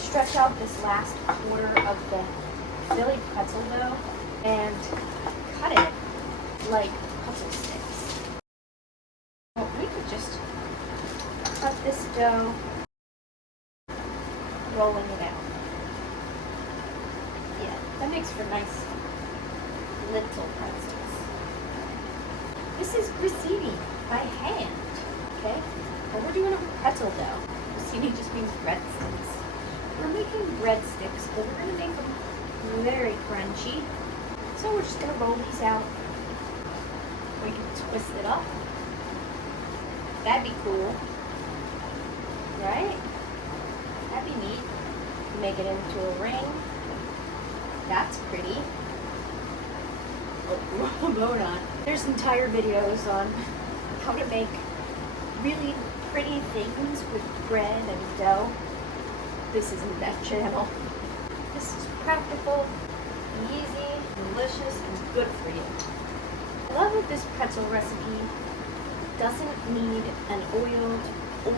stretch out this last quarter of the Philly pretzel dough and cut it like pretzel sticks. Well, we could just cut this dough, rolling it out. Yeah, that makes for nice little pretzels. This is grissini by hand, okay? But we're doing it with pretzel dough. Grissini just means breadsticks. We're making breadsticks, but we're gonna make them very crunchy. So we're just gonna roll these out. We can twist it up. That'd be cool, right? That'd be neat. Make it into a ring. That's pretty. Oh, hold on. There's entire videos on how to make really pretty things with bread and dough. This isn't that channel. This is practical, easy, delicious, and good for you. I love that this pretzel recipe doesn't need an oiled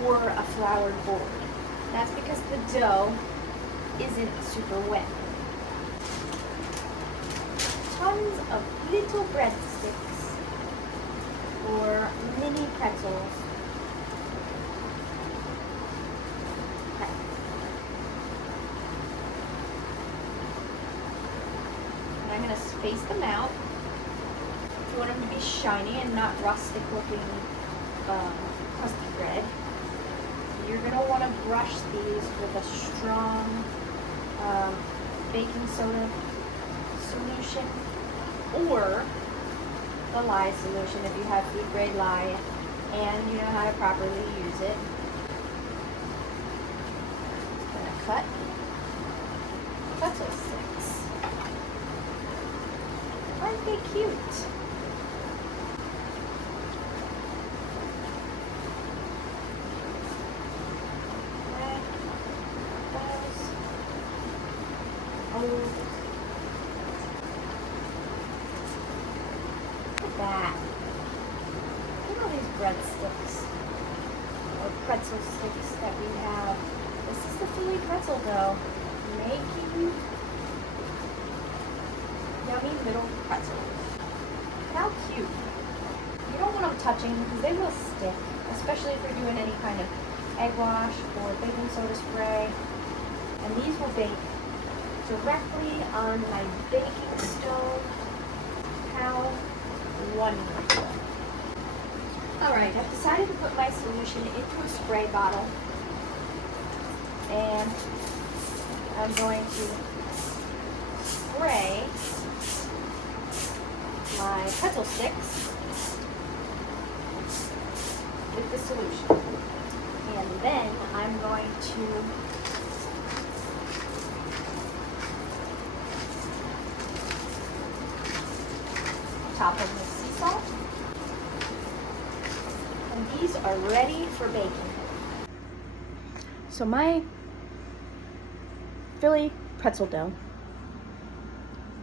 or a floured board. That's because the dough isn't super wet. Tons of little breadsticks or mini pretzels. Okay. And I'm going to space them out. If you want them to be shiny and not rustic looking crusty bread, you're going to want to brush these with a strong baking soda solution or the lye solution if you have food grade lye and you know how to properly use it. I'm going to cut pretzel sticks. Aren't they cute? Look at that. Look at all these breadsticks or pretzel sticks that we have. This is the Philly pretzel dough making yummy little pretzels. How cute. You don't want them touching because they will stick, especially if you're doing any kind of egg wash or baking soda spray. And these will bake directly on my baking stove. How wonderful. Alright, I've decided to put my solution into a spray bottle. And I'm going to spray my pretzel sticks with the solution. And then I'm going to top them with sea salt. And these are ready for baking. So my Philly pretzel dough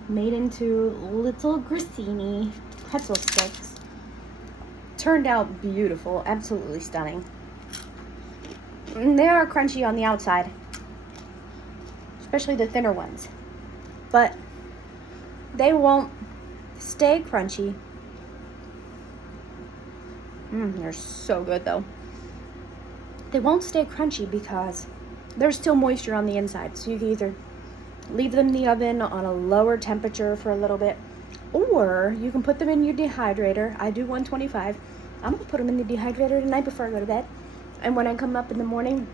made into little grissini pretzel sticks turned out beautiful, absolutely stunning. And they are crunchy on the outside, especially the thinner ones, but they won't stay crunchy. They're so good though. They won't stay crunchy because there's still moisture on the inside, so you can either leave them in the oven on a lower temperature for a little bit, or you can put them in your dehydrator. I do 125. I'm gonna put them in the dehydrator tonight before I go to bed, and when I come up in the morning,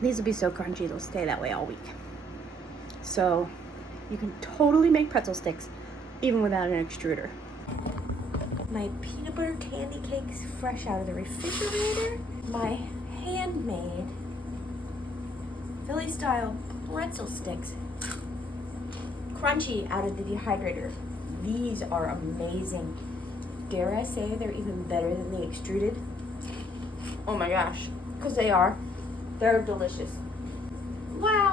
these will be so crunchy they'll stay that way all week. So you can totally make pretzel sticks even without an extruder. My peanut butter candy cakes fresh out of the refrigerator. My handmade Philly style pretzel sticks crunchy out of the dehydrator. These are amazing. Dare I say they're even better than the extruded? Oh my gosh, because they are. They're delicious. Wow.